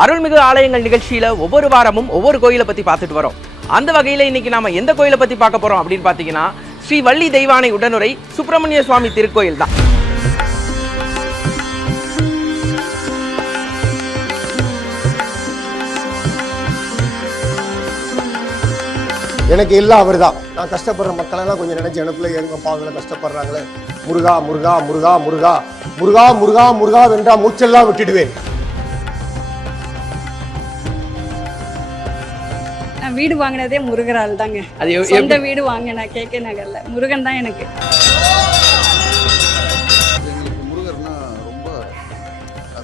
அருள்மிகு ஆலயங்கள் நிகழ்ச்சியில ஒவ்வொரு வாரமும் ஒவ்வொரு கோயிலை பத்தி பார்த்துட்டு வரோம். அந்த வகையில இன்னைக்கு நாம எந்த கோயிலை பத்தி பார்க்க போறோம் அப்படின்னு பாத்தீங்கன்னா ஸ்ரீ வள்ளி தெய்வானை உடனுரை சுப்பிரமணிய சுவாமி திருக்கோயில் தான். எனக்கு எல்லாம் அவர் தான். நான் கஷ்டப்படுற மக்களெல்லாம் கொஞ்சம் நினைச்சு எனக்குள்ள எங்க பாவங்களை கஷ்டப்படுறாங்களே, முருகா முருகா முருகா முருகா முருகா முருகா முருகா வென்றா மூச்செல்லாம் விட்டுடுவேன். நான் வீடு வாங்கினதே முருகரால் தாங்க. சொந்த வீடு வாங்கின கேகே நகர்ல முருகன் தான் எனக்கு. எங்களுக்கு முருகர்னா ரொம்ப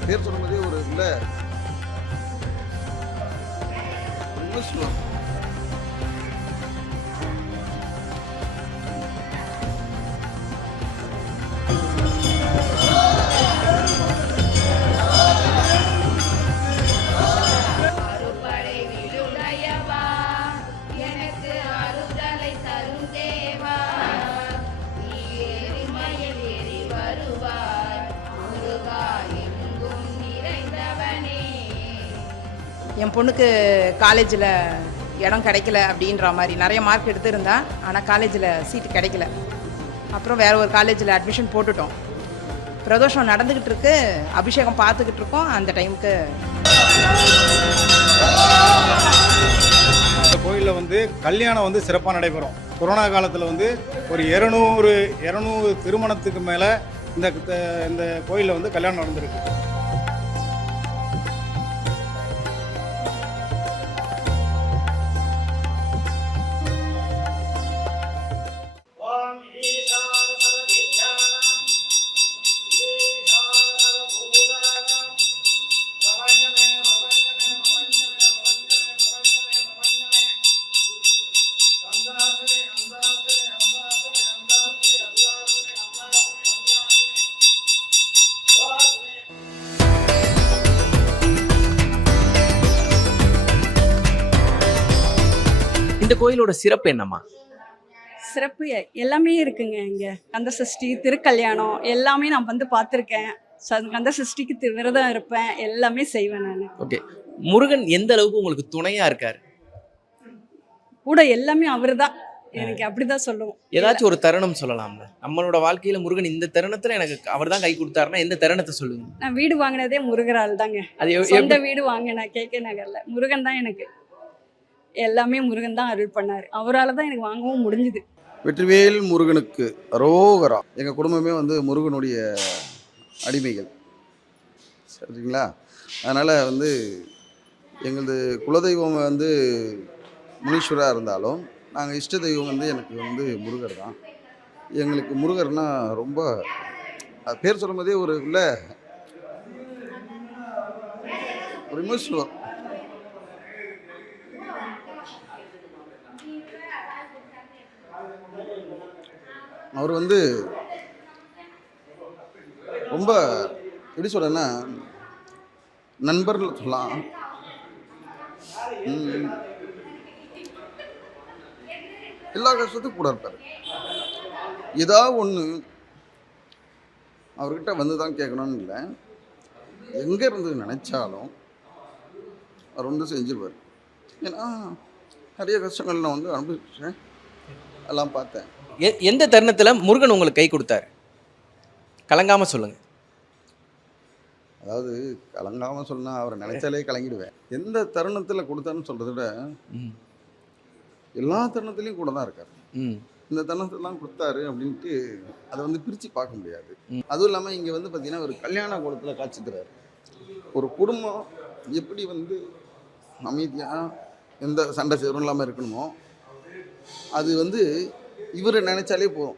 பேர் சொன்னதே ஒரு இல்லை என் பொண்ணுக்கு காலேஜில் இடம் கிடைக்கல அப்படின்ற மாதிரி நிறைய மார்க் எடுத்திருந்தா, ஆனால் காலேஜில் சீட்டு கிடைக்கல. அப்புறம் வேறு ஒரு காலேஜில் அட்மிஷன் போட்டுட்டோம். பிரதோஷம் நடந்துக்கிட்டு இருக்கு, அபிஷேகம் பார்த்துக்கிட்டு இருக்கோம். அந்த டைமுக்கு இந்த கோயிலில் கல்யாணம் சிறப்பாக நடைபெறும். கொரோனா காலத்தில் ஒரு 200 திருமணத்துக்கு மேலே இந்த கோயிலில் கல்யாணம் நடந்திருக்கு. இந்த கோயிலோட சிறப்பு என்னம்மா? சிறப்பு எல்லாமே இருக்குங்க. இங்க கந்த சஷ்டி, திருக்கல்யாணம் எல்லாமே நான் பார்த்துருக்கேன். கந்த சஷ்டிக்கு விரதம் இருப்பேன், எல்லாமே செய்வேன் நான். ஓகே, முருகன் எந்த அளவுக்கு உங்களுக்கு துணையா இருக்காரு? கூட எல்லாமே அவரு தான், எனக்கு அப்படிதான் சொல்லுவோம். ஏதாச்சும் ஒரு தருணம் சொல்லலாம்ல? நம்மளோட வாழ்க்கையில முருகன் இந்த தருணத்துல எனக்கு அவர் தான் கை கொடுத்தாருன்னா எந்த தருணத்தை சொல்லுங்க? நான் வீடு வாங்கினதே முருகரால் தாங்க. சொந்த வீடு வாங்கினேன் கேகே நகர்ல. முருகன் தான் எனக்கு எல்லாமே. முருகன் தான் அருள் பண்ணாரு. அவரால் தான் எனக்கு வாங்கவும் முடிஞ்சுது. வெற்றிவேல் முருகனுக்கு அரோகரா. எங்கள் குடும்பமே முருகனுடைய அடிமைகள், சரிங்களா? அதனால் எங்களது குலதெய்வம் முனீஸ்வராக இருந்தாலும் நாங்கள் இஷ்ட தெய்வம் எனக்கு முருகர் தான். எங்களுக்கு முருகர்னா ரொம்ப பேர் சொல்லும் போதே ஒரு இமோஷனல். அவர் ரொம்ப எப்படி சொல்றேன்னா நண்பர்கள் சொல்லலாம். எல்லா கஷ்டத்துக்கும் கூட இருப்பார். ஏதாவது ஒன்று அவர்கிட்ட தான் கேட்கணும்னு இல்லை, எங்கே இருந்து நினைச்சாலும் அவர் செஞ்சிருவார். ஏன்னா நிறைய கஷ்டங்கள் நான் அனுபவிச்சேன், எல்லாம் பார்த்தேன். எந்த தருணத்துல முருகன் உங்களுக்கு கை கொடுத்தாரு? கலங்காம சொல்லுங்க. அதாவது கலங்காம சொன்னா அவரை நினைச்சாலே கலங்கிடுவேன். எந்த தருணத்துல கொடுத்தாருன்னு சொல்றதை விட எல்லா தருணத்திலையும் கூட தான் இருக்காரு. இந்த தருணத்தெல்லாம் கொடுத்தாரு அப்படின்ட்டு அதை பிரித்து பார்க்க முடியாது. அதுவும் இல்லாமல் இங்கே பார்த்தீங்கன்னா ஒரு கல்யாண கோலத்தில் காட்சி தர்றாரு. ஒரு குடும்பம் எப்படி அமைதியாக எந்த சண்டை சேரும் இல்லாமல் இருக்கணுமோ, அது இவரை நினைச்சாலே போதும்.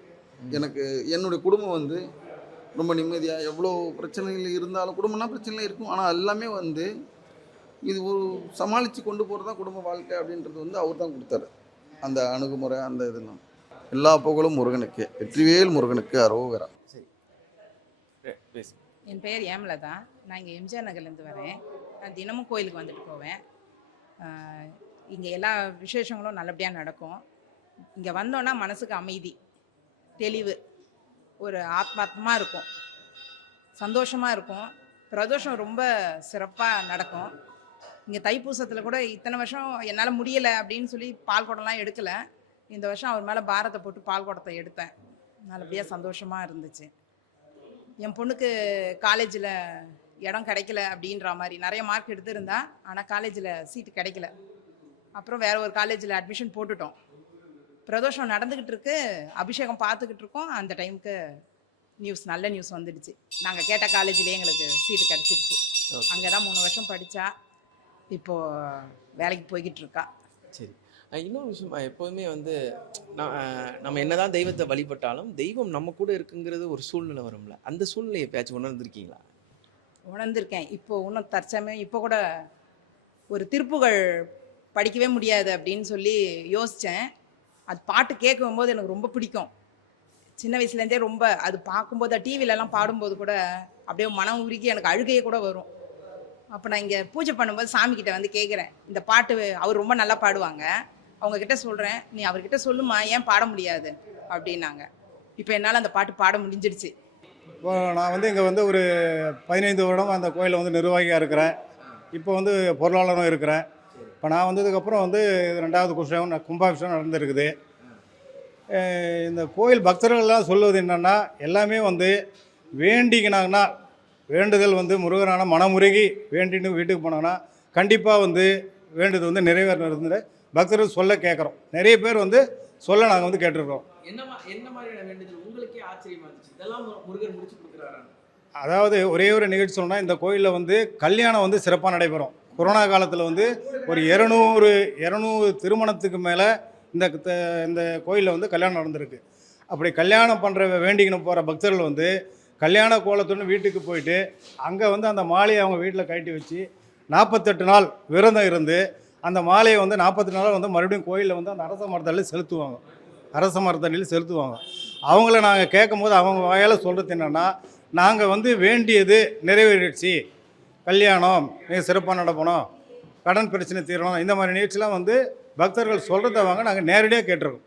எனக்கு என்னுடைய குடும்பம் ரொம்ப நிம்மதியாக, எவ்வளோ பிரச்சனைகள் இருந்தாலும், குடும்பம்னா பிரச்சனைலாம் இருக்கும், ஆனால் எல்லாமே இது ஒரு சமாளித்து கொண்டு போகிறது தான் குடும்ப வாழ்க்கை அப்படின்றது அவர் தான் கொடுத்தாரு. அந்த அணுகுமுறை, அந்த இதெல்லாம். எல்லா புகழும் முருகனுக்கு. வெற்றிவேல் முருகனுக்கு அரோகரா. என் பேர் ஏமலதா. நான் இங்கே எம்ஜிஆர் நகர்லேருந்து வரேன். நான் தினமும் கோயிலுக்கு வந்துட்டு போவேன். இங்கே எல்லா விசேஷங்களும் நல்லபடியாக நடக்கும். இங்கே வந்தோன்னா மனசுக்கு அமைதி, தெளிவு, ஒரு ஆத்மாத்மா இருக்கும், சந்தோஷமாக இருக்கும். பிரதோஷம் ரொம்ப சிறப்பாக நடக்கும். இங்கே தைப்பூசத்தில் கூட இத்தனை வருஷம் என்னால் முடியலை அப்படின்னு சொல்லி பால் குடம்லாம் எடுக்கலை. இந்த வருஷம் அவர் மேலே பாரத்தை போட்டு பால் குடத்தை எடுத்தேன். நல்லபடியாக சந்தோஷமாக இருந்துச்சு. என் பொண்ணுக்கு காலேஜில் இடம் கிடைக்கல அப்படின்ற மாதிரி நிறைய மார்க் எடுத்திருந்தா, ஆனால் காலேஜில் சீட்டு கிடைக்கல. அப்புறம் வேறு ஒரு காலேஜில் அட்மிஷன் போட்டுட்டோம். பிரதோஷம் நடந்துக்கிட்டு இருக்கு, அபிஷேகம் பார்த்துக்கிட்டு இருக்கோம். அந்த டைமுக்கு நல்ல நியூஸ் வந்துடுச்சு. நாங்கள் கேட்ட காலேஜ்லேயே எங்களுக்கு சீட்டு கிடச்சிருச்சு. அங்கே தான் 3 வருஷம் படித்தா, இப்போது வேலைக்கு போய்கிட்டு இருக்கா. சரி, இன்னொரு விஷயம், எப்போதுமே வந்து நம்ம என்னதான் தெய்வத்தை வழிபட்டாலும் தெய்வம் நம்ம கூட இருக்குங்கிறது ஒரு சூழ்நிலை வரும்ல, அந்த சூழ்நிலை எப்பயாச்சும் உணர்ந்திருக்கீங்களா? உணர்ந்திருக்கேன். இப்போ இன்னும் தற்சமயம் இப்போ கூட ஒரு திருப்புகழ் படிக்கவே முடியாது அப்படின்னு சொல்லி யோசித்தேன். அது பாட்டு கேட்கும்போது எனக்கு ரொம்ப பிடிக்கும். சின்ன வயசுலேருந்தே ரொம்ப அது பார்க்கும்போது டிவிலெலாம் பாடும்போது கூட அப்படியே மனம் உருகி எனக்கு அழுகையே கூட வரும். அப்போ நான் இங்கே பூஜை பண்ணும்போது சாமிக்கிட்ட வந்து கேட்குறேன், இந்த பாட்டு அவர் ரொம்ப நல்லா பாடுவாங்க, அவங்கக்கிட்ட சொல்கிறேன், நீ அவர்கிட்ட சொல்லுமா ஏன் பாட முடியாது அப்படின்னாங்க. இப்போ என்னால் அந்த பாட்டு பாட முடிஞ்சிடுச்சு. இப்போ நான் வந்து இங்கே வந்து ஒரு 15 வருடம் அந்த கோயிலில் வந்து நிர்வாகியாக இருக்கிறேன். இப்போ வந்து பொருளாளரும் இருக்கிறேன். இப்போ நான் வந்ததுக்கப்புறம் வந்து 2வது கும்பாபிஷேகம் நடந்துருக்குது. இந்த கோயில் பக்தர்கள்லாம் சொல்வது என்னென்னா, எல்லாமே வந்து வேண்டிக்கினாங்கன்னா, வேண்டுதல் வந்து முருகனான மனமுருகி வேண்டின்னு வீட்டுக்கு போனாங்கன்னா கண்டிப்பாக வந்து வேண்டுதல் வந்து நிறைவேறது பக்தர்கள் சொல்ல கேட்குறோம். நிறைய பேர் வந்து சொல்ல நாங்கள் வந்து கேட்டுருக்கோம். என்ன மாதிரியான வேண்டுதல் உங்களுக்கே ஆச்சரியமா இருந்துச்சு, இதெல்லாம் முருகர் முடிச்சு கொடுக்குறாரு? அதாவது ஒரே ஒரு நிகழ்ச்சி சொன்னால், இந்த கோயிலில் வந்து கல்யாணம் வந்து சிறப்பாக நடைபெறும். கொரோனா காலத்தில் வந்து ஒரு 200 திருமணத்துக்கு மேலே இந்த கோயிலில் வந்து கல்யாணம் நடந்திருக்கு. அப்படி கல்யாணம் பண்ணுற வேண்டிக்கணும் போகிற பக்தர்கள் வந்து கல்யாண கோலத்துடன் வீட்டுக்கு போயிட்டு அங்கே வந்து அந்த மாலையை அவங்க வீட்டில் கட்டி வச்சு 48 நாள் விரதம் இருந்து அந்த மாலையை வந்து 48 நாள் வந்து மறுபடியும் கோயிலில் வந்து அந்த அரச மரத்தடியில் செலுத்துவாங்க. அவங்கள நாங்கள் கேட்கும்போது அவங்க வாயால் சொல்கிறது என்னென்னா, நாங்கள் வந்து வேண்டியது நிறைவேறிடுச்சு, கல்யாணம் மிக சிறப்பாக நடக்கணும், கடன் பிரச்சனை தீரணும், இந்த மாதிரி நிகழ்ச்சிலாம் வந்து பக்தர்கள் சொல்கிறத வாங்க நாங்கள் நேரடியாக கேட்டிருக்கோம்.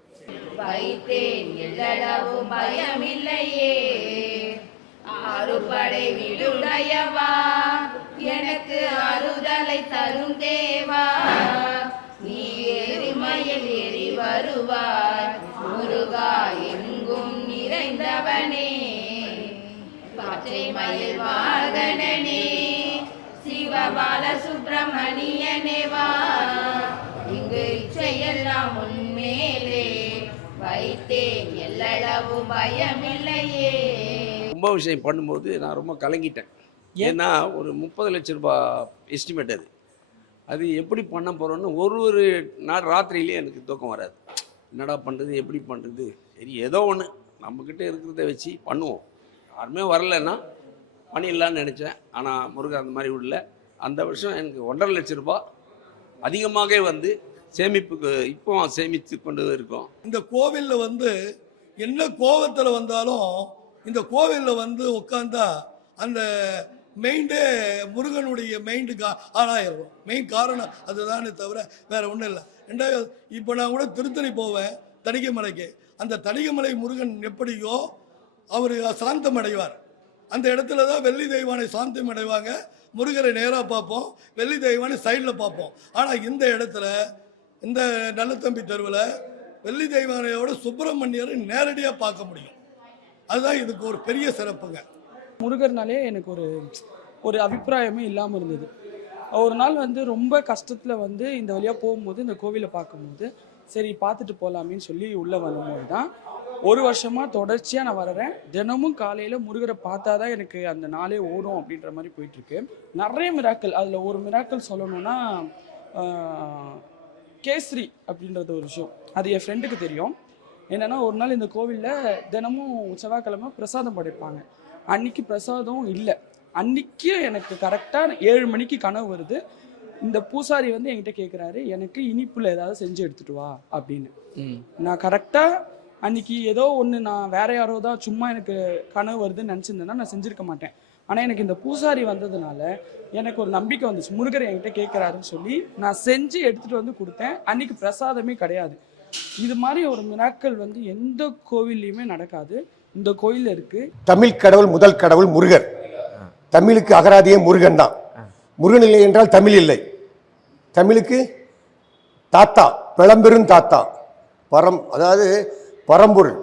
வைத்தேன் எல்லளவு பயமில்லையே, அறுபடை விடுடையவா, எனக்கு அறுதலை தரும் தேவா, நீ எரிமயில் ஏறி வருவாய், முருகா எங்கும் நிறைந்தவனே, பச்சை மயில் வாகனனே, சிவபால சுப்பிரமணியனேவா, இங்கு இச்சையெல்லாம் உன்மேலே வைத்தேன் எல்லளவு பயமில்லையே. கும்பாபிஷேகம் பண்ணும்போது நான் ரொம்ப கலங்கிட்டேன். ஏன்னா ஒரு 30 லட்ச ரூபாய் எஸ்டிமேட் அது எப்படி பண்ண போகிறோன்னு ஒரு நாள் ராத்திரியிலே எனக்கு தூக்கம் வராது. என்னடா பண்ணுறது, எப்படி பண்ணுறது, சரி ஏதோ ஒன்று நம்மக்கிட்ட இருக்கிறத வச்சு பண்ணுவோம், யாருமே வரலைன்னா பண்ணிடலான்னு நினச்சேன். ஆனால் முருகன் அந்த மாதிரி விடல. அந்த வருஷம் எனக்கு 1.5 லட்ச ரூபாய் அதிகமாக வந்து சேமிப்புக்கு இப்போ சேமித்து கொண்டு இருக்கோம். இந்த கோவிலில் வந்து என்ன கோபத்தில் வந்தாலும் இந்த கோவிலில் வந்து உட்காந்தா அந்த மெயின்டே முருகனுடைய மெயின்டுக்கு ஆளாயிரும். மெயின் காரணம் அதுதானே தவிர வேறு ஒன்றும் இல்லை. 2வது, இப்போ நான் கூட திருத்தணி போவேன் தணிகைமலைக்கு. அந்த தணிகைமலை முருகன் எப்படியோ அவர் சாந்தம் அடைவார். அந்த இடத்துல தான் வெள்ளி தெய்வானை சாந்தம் அடைவாங்க. முருகரை நேராக பார்ப்போம், வெள்ளி தெய்வானை சைடில் பார்ப்போம். ஆனால் இந்த இடத்துல இந்த நல்லத்தம்பி தெருவில் வெள்ளி தெய்வானையோட சுப்பிரமணியரை நேரடியாக பார்க்க முடியும். அதுதான் இதுக்கு ஒரு பெரிய சிறப்புங்க. முருகர்னாலே எனக்கு ஒரு அபிப்பிராயமே இல்லாமல் இருந்தது. ஒரு நாள் வந்து ரொம்ப கஷ்டத்தில் வந்து இந்த வழியாக போகும்போது இந்த கோவிலை பார்க்கும்போது சரி பார்த்துட்டு போகலாமேன்னு சொல்லி உள்ளே வரும்போது தான் 1 வருஷமாக தொடர்ச்சியாக நான் வர்றேன். தினமும் காலையில் முருகரை பார்த்தா தான் எனக்கு அந்த நாளே ஓடும் அப்படின்ற மாதிரி போயிட்டுருக்கு. நிறைய மிராக்கள், அதில் ஒரு மிராக்கள் சொல்லணும்னா கேசரி அப்படின்றது ஒரு விஷயம். அது என் ஃப்ரெண்டுக்கு தெரியும். என்னென்னா, ஒரு நாள் இந்த கோவிலில் தினமும் செவ்வாய்க்கிழமை பிரசாதம் படைப்பாங்க. அன்றைக்கி பிரசாதம் இல்லை. அன்றைக்கி எனக்கு கரெக்டாக 7 மணிக்கு கனவு வருது. இந்த பூசாரி வந்து என்கிட்ட கேட்குறாரு, எனக்கு இனிப்பில் ஏதாவது செஞ்சு எடுத்துகிட்டு வா அப்படின்னு. நான் கரெக்டாக அன்றைக்கி ஏதோ ஒன்று, நான் வேறு யாரோ தான் சும்மா எனக்கு கனவு வருதுன்னு நினச்சிருந்தேன்னா நான் செஞ்சுருக்க மாட்டேன். ஆனால் எனக்கு இந்த பூசாரி வந்ததுனால எனக்கு ஒரு நம்பிக்கை வந்துச்சு, முருகர் என்கிட்ட கேட்குறாருன்னு சொல்லி நான் செஞ்சு எடுத்துகிட்டு வந்து கொடுத்தேன். அன்றைக்கி பிரசாதமே கிடையாது. இது மாதிரி ஒரு மிராக்கள் வந்து எந்த கோவில்லையுமே நடக்காது, இந்த கோயிலில் இருக்குது. தமிழ் கடவுள் முதல் கடவுள் முருகர். தமிழுக்கு அகராதியே முருகன் தான். முருகன் இல்லை என்றால் தமிழ் இல்லை. தமிழுக்கு தாத்தா, பழம்பெரும் தாத்தா, அதாவது பரம்பொருள்,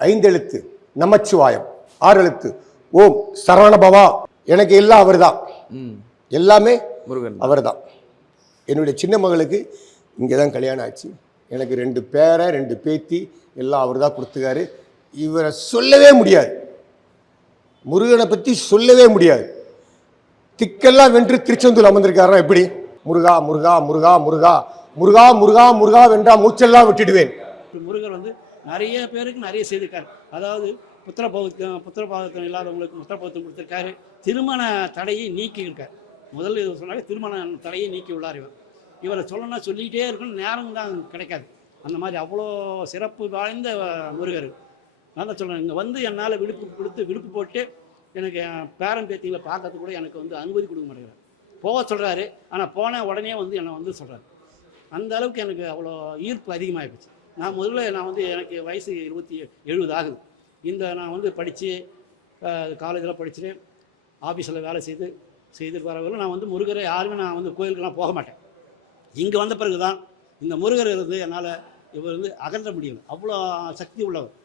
5 எழுத்து, நமச்சிவாயம் 6 எழுத்து, ஓம் சரவணபவா. எனக்கு எல்லாம் அவர் தான், எல்லாமே முருகன் அவர் தான். என்னுடைய சின்ன மகளுக்கு இங்கே தான் கல்யாணம் ஆச்சு. எனக்கு 2 பேரை 2 பேத்தி எல்லாம் அவர் தான் கொடுத்துக்காரு. இவரை சொல்லவே முடியாது, முருகனை பற்றி சொல்லவே முடியாது. திக்கெல்லாம் வென்று திருச்செந்தூர் அமர்ந்திருக்காருன்னா எப்படி? முருகா முருகா முருகா முருகா முருகா முருகா முருகா வென்றா மூச்செல்லாம் விட்டுடுவேன். முருகர் வந்து நிறைய பேருக்கு நிறைய செய்திருக்காரு. அதாவது புத்திரபாவத்தம் இல்லாதவங்களுக்கு புத்திரபாவத்தம் கொடுத்துருக்காரு. திருமண தடையை நீக்கியிருக்கார். முதல்ல இது சொன்னாலே திருமண தடையை நீக்கி உள்ளார். இவரை சொல்லணும்னா சொல்லிக்கிட்டே இருக்கணும், நேரம் தான் கிடைக்காது. அந்த மாதிரி அவ்வளோ சிறப்பு வாய்ந்த முருகர். நான் தான் சொல்கிறேன், இங்கே வந்து என்னால் விடுப்பு போட்டு எனக்கு பேரன் பேத்திங்களை பார்க்கறது கூட எனக்கு வந்து அனுமதி கொடுக்க மாட்டேங்கிறார். போக சொல்கிறாரு, ஆனால் போன உடனே வந்து என்னை வந்து சொல்கிறாரு. அந்த அளவுக்கு எனக்கு அவ்வளோ ஈர்ப்பு அதிகமாகிடுச்சு. நான் வந்து எனக்கு வயசு 70 ஆகுது. நான் வந்து படித்து காலேஜில் படிச்சுட்டு ஆஃபீஸில் வேலை செய்து வரவங்களும் நான் வந்து முருகரை யாருமே நான் வந்து கோயிலுக்கெல்லாம் போக மாட்டேன். இங்கே வந்த பிறகு தான் இந்த முருகர் இருந்து என்னால் இவர் வந்து அகன்ற முடியும். அவ்வளோ சக்தி உள்ளவர்.